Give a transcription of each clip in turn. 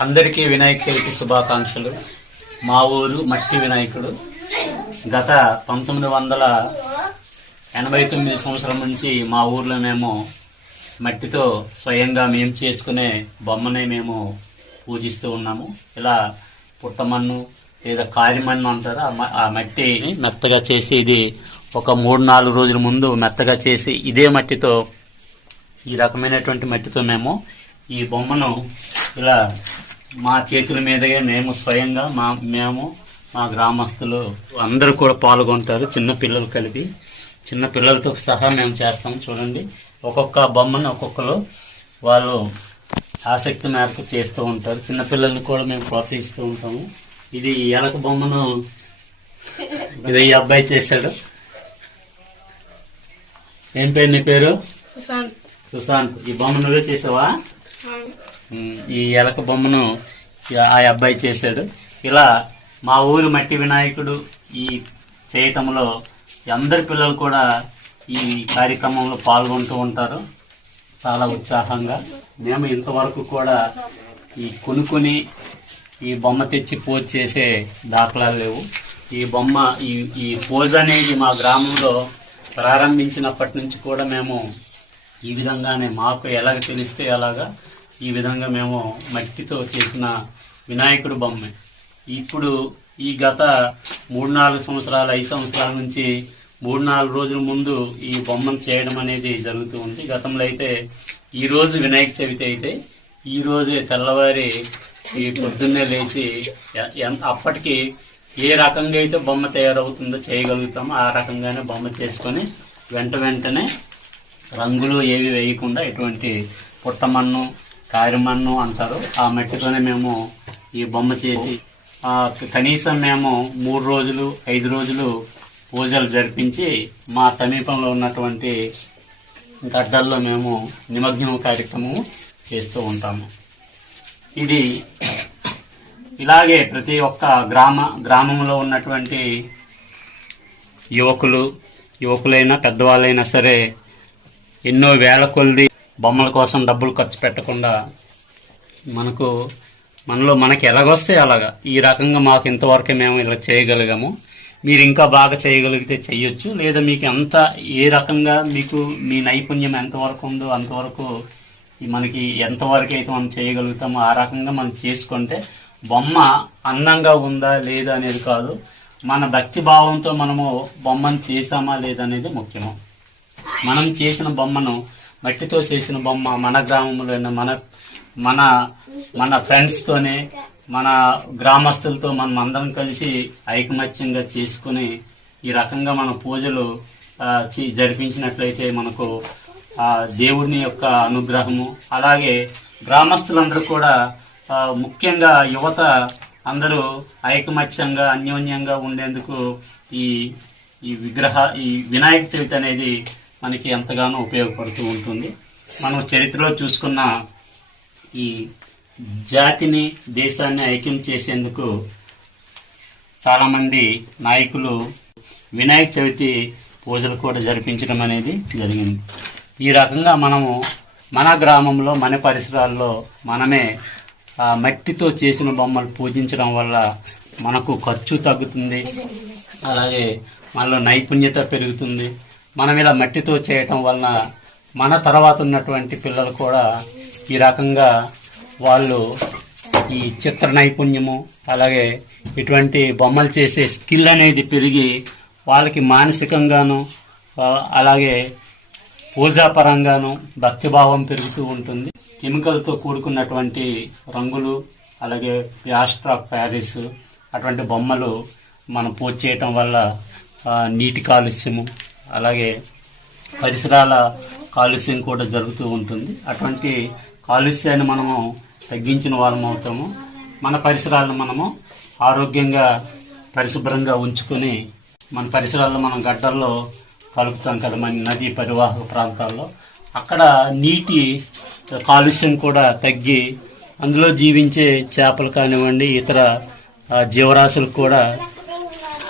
అందరికీ వినాయక చవితి శుభాకాంక్షలు. మా ఊరు మట్టి వినాయకుడు. గత పంతొమ్మిది వందల ఎనభై తొమ్మిది సంవత్సరం నుంచి మా ఊర్లో మేము మట్టితో స్వయంగా మేము చేసుకునే బొమ్మనే మేము పూజిస్తూ ఉన్నాము. ఇలా పుట్టమన్ను లేదా కారిమన్ను అంటారు. ఆ మ- ఆ మట్టిని మెత్తగా చేసి ఇది ఒక మూడు నాలుగు రోజుల ముందు మెత్తగా చేసి ఇదే మట్టితో ఈ రకమైనటువంటి మట్టితో మేము ఈ బొమ్మను ఇలా మా చేతుల మీదగా మేము స్వయంగా మా మేము మా గ్రామస్తులు అందరూ కూడా పాల్గొంటారు చిన్న పిల్లలు కలిపి. చిన్న పిల్లలతో సహా మేము చేస్తాం చూడండి. ఒక్కొక్క బొమ్మను ఒక్కొక్కరు వాళ్ళు ఆసక్తి మేరకు చేస్తూ ఉంటారు. చిన్న పిల్లల్ని కూడా మేము ప్రోత్సహిస్తూ ఉంటాము. ఇది ఎలక బొమ్మను ఇది ఈ అబ్బాయి చేశాడు. ఏం పేరు నీ పేరు? సుశాంత్. సుశాంత్. ఈ బొమ్మ నువ్వే చేసావా? ఈ ఎలక బొమ్మను ఆ అబ్బాయి చేశాడు. ఇలా మా ఊరు మట్టి వినాయకుడు ఈ చేయటంలో అందరి పిల్లలు కూడా ఈ కార్యక్రమంలో పాల్గొంటూ ఉంటారు. చాలా ఉత్సాహంగా. మేము ఇంతవరకు కూడా ఈ కొనుక్కొని ఈ బొమ్మ తెచ్చి పూజ చేసే దాఖలాలు లేవు. ఈ బొమ్మ ఈ ఈ పూజ అనేది మా గ్రామంలో ప్రారంభించినప్పటి నుంచి కూడా మేము ఈ విధంగానే మాకు ఎలాగ తెలిస్తే అలాగా ఈ విధంగా మేము మట్టితో చేసిన వినాయకుడు బొమ్మ. ఇప్పుడు ఈ గత మూడు నాలుగు సంవత్సరాలు ఐదు సంవత్సరాల నుంచి మూడు నాలుగు రోజుల ముందు ఈ బొమ్మను చేయడం అనేది జరుగుతూ ఉంది. గతంలో అయితే ఈరోజు వినాయక చవితి అయితే ఈ రోజే తెల్లవారి ఈ పొద్దున్నే లేచి అప్పటికి ఏ రకంగా అయితే బొమ్మ తయారవుతుందో చేయగలుగుతామో ఆ రకంగానే బొమ్మ చేసుకొని వెంట వెంటనే రంగులు ఏవి వేయకుండా ఎటువంటి పుట్టమన్ను కారిమన్ను అంటారు. ఆ మట్టితోనే మేము ఈ బొమ్మ చేసి కనీసం మేము మూడు రోజులు ఐదు రోజులు పూజలు జరిపించి మా సమీపంలో ఉన్నటువంటి గడ్డల్లో మేము నిమగ్నం కార్యక్రమం చేస్తూ ఉంటాము. ఇది ఇలాగే ప్రతి ఒక్క గ్రామ గ్రామంలో ఉన్నటువంటి యువకులు యువకులైనా పెద్దవాళ్ళైనా సరే ఎన్నో వేల కొలది బొమ్మల కోసం డబ్బులు ఖర్చు పెట్టకుండా మనకు మనలో మనకి ఎలాగొస్తే అలాగా. ఈ రకంగా మాకు ఇంతవరకే మేము ఇలా చేయగలిగాము. మీరు ఇంకా బాగా చేయగలిగితే చేయొచ్చు లేదా మీకు ఎంత ఏ రకంగా మీకు మీ నైపుణ్యం ఎంతవరకు ఉందో అంతవరకు మనకి ఎంతవరకు అయితే మనం చేయగలుగుతామో ఆ రకంగా మనం చేసుకుంటే బొమ్మ అందంగా ఉందా లేదా అనేది కాదు. మన భక్తి భావంతో మనము బొమ్మను చేసామా లేదా అనేది ముఖ్యము. మనం చేసిన బొమ్మను మట్టితో చేసిన బొమ్మ మన గ్రామంలో మన మన మన ఫ్రెండ్స్తోనే మన గ్రామస్తులతో మనం అందరం కలిసి ఐకమత్యంగా చేసుకుని ఈ రకంగా మన పూజలు జరిపించినట్లయితే మనకు దేవుడిని యొక్క అనుగ్రహము అలాగే గ్రామస్తులందరూ కూడా ముఖ్యంగా యువత అందరూ ఐకమత్యంగా అన్యోన్యంగా ఉండేందుకు ఈ ఈ విగ్రహ ఈ వినాయక చవితి అనేది మనకి ఎంతగానో ఉపయోగపడుతూ ఉంటుంది. మనం చరిత్రలో చూసుకున్న ఈ జాతిని దేశాన్ని ఐక్యం చేసేందుకు చాలామంది నాయకులు వినాయక చవితి పూజలు కూడా జరిపించడం అనేది జరిగింది. ఈ రకంగా మనము మన గ్రామంలో మన పరిసరాల్లో మనమే ఆ మట్టితో చేసిన బొమ్మలు పూజించడం వల్ల మనకు ఖర్చు తగ్గుతుంది. అలాగే మనలో నైపుణ్యత పెరుగుతుంది. మనం ఇలా మట్టితో చేయటం వలన మన తర్వాత ఉన్నటువంటి పిల్లలు కూడా ఈ రకంగా వాళ్ళు ఈ చిత్ర నైపుణ్యము అలాగే ఇటువంటి బొమ్మలు చేసే స్కిల్ అనేది పెరిగి వాళ్ళకి మానసికంగాను అలాగే పూజాపరంగాను భక్తిభావం పెరుగుతూ ఉంటుంది. కెమికల్తో కూడుకున్నటువంటి రంగులు అలాగే ప్లాస్టర్ ఆఫ్ ప్యారిస్ అటువంటి బొమ్మలు మనం పూజ చేయటం వల్ల నీటి కాలుష్యము అలాగే పరిసరాల కాలుష్యం కూడా జరుగుతూ ఉంటుంది. అటువంటి కాలుష్యాన్ని మనము తగ్గించిన వారం అవుతాము. మన పరిసరాలను మనము ఆరోగ్యంగా పరిశుభ్రంగా ఉంచుకొని మన పరిసరాల్లో మనం గడ్డల్లో కలుపుతాం కదా మన నదీ పరివాహక ప్రాంతాల్లో. అక్కడ నీటి కాలుష్యం కూడా తగ్గి అందులో జీవించే చేపలు కానివ్వండి ఇతర జీవరాశులకు కూడా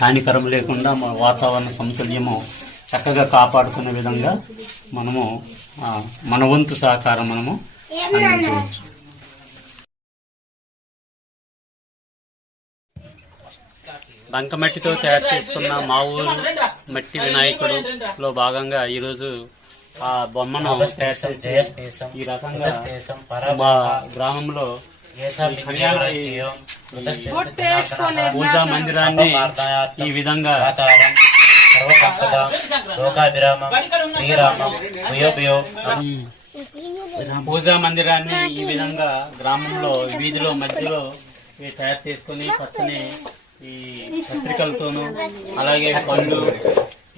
హానికరం లేకుండా మన వాతావరణ సమతుల్యము చక్కగా కాపాడుకునే విధంగా మనము మన వంతు సహకారం మనము అందించవచ్చు. బంకమట్టితో తయారు చేసుకున్న మా ఊరు మట్టి వినాయకుడులో భాగంగా ఈరోజు ఆ బొమ్మను ఈ రకంగా మా గ్రామంలో పూజా మందిరాన్ని ఈ విధంగా లోకాభిరామం శ్రీరామం భూయోభయో పూజా మందిరాన్ని ఈ విధంగా గ్రామంలో వీధిలో మధ్యలో ఇవి తయారు చేసుకొని పచ్చని ఈ పత్రికలతోనూ అలాగే పళ్ళు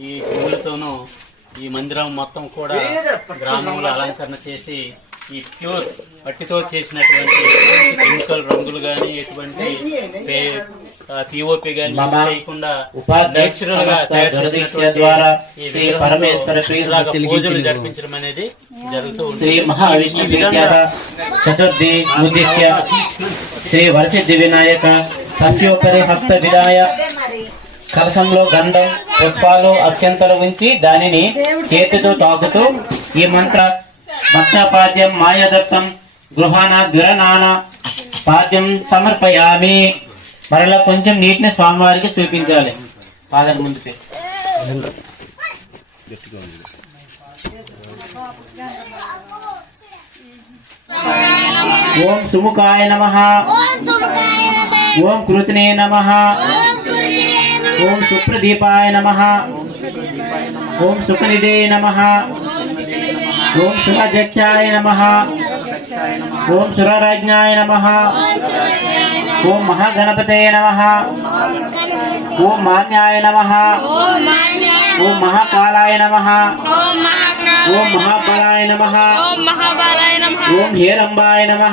ఈ పువ్వులతోనూ ఈ మందిరం మొత్తం కూడా గ్రామంలో అలంకరణ చేసి ఈ ప్యూర్ మట్టితో చేసినటువంటి కెమికల్ రంగులు కానీ ఎటువంటి పిఓపి చేయకుండా నేచురల్గా ద్వారా శ్రీ పరమేశ్వర పూజలు జరిపించడం అనేది జరుగుతూ శ్రీ మహావిష్ణు చతుర్థి ఉద్దిశ్య శ్రీ వరసిద్ధి వినాయక తస్యోపరి హస్త వినాయ కలశంలో గంధం పుష్పాలు అక్షంతలు ఉంచి దానిని చేతితో తాకుతూ ఈ మంత్ర భక్తపాద్యం మాయదత్తం గృహాన దురనాన పాద్యం సమర్పయామి. మరలా కొంచెం నీటిని స్వామివారికి చూపించాలి. పాదం ముందుకి. ఓం సుముఖాయ నమ. ఓం కృతినే నమ. ఓం సుప్రదీపాయ నమ. ఓం సుఖనిదే నమ. ఓం సురాధ్యక్షాయ నమ. ఓం సురరాజ్ఞాయ నమ. ఓం మహాగణపతే నమ. ఓం మాన్యాయ నమ. ఓం మహాకాలాయ నమ. ఓం మహాబలాయ నమ. ఓం హేరంబాయ నమ.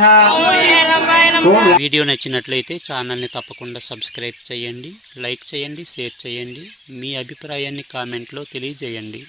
వీడియో నచ్చినట్లయితే ఛానల్ని తప్పకుండా సబ్స్క్రైబ్ చేయండి లైక్ చేయండి షేర్ చేయండి. మీ అభిప్రాయాన్ని కామెంట్లో తెలియజేయండి.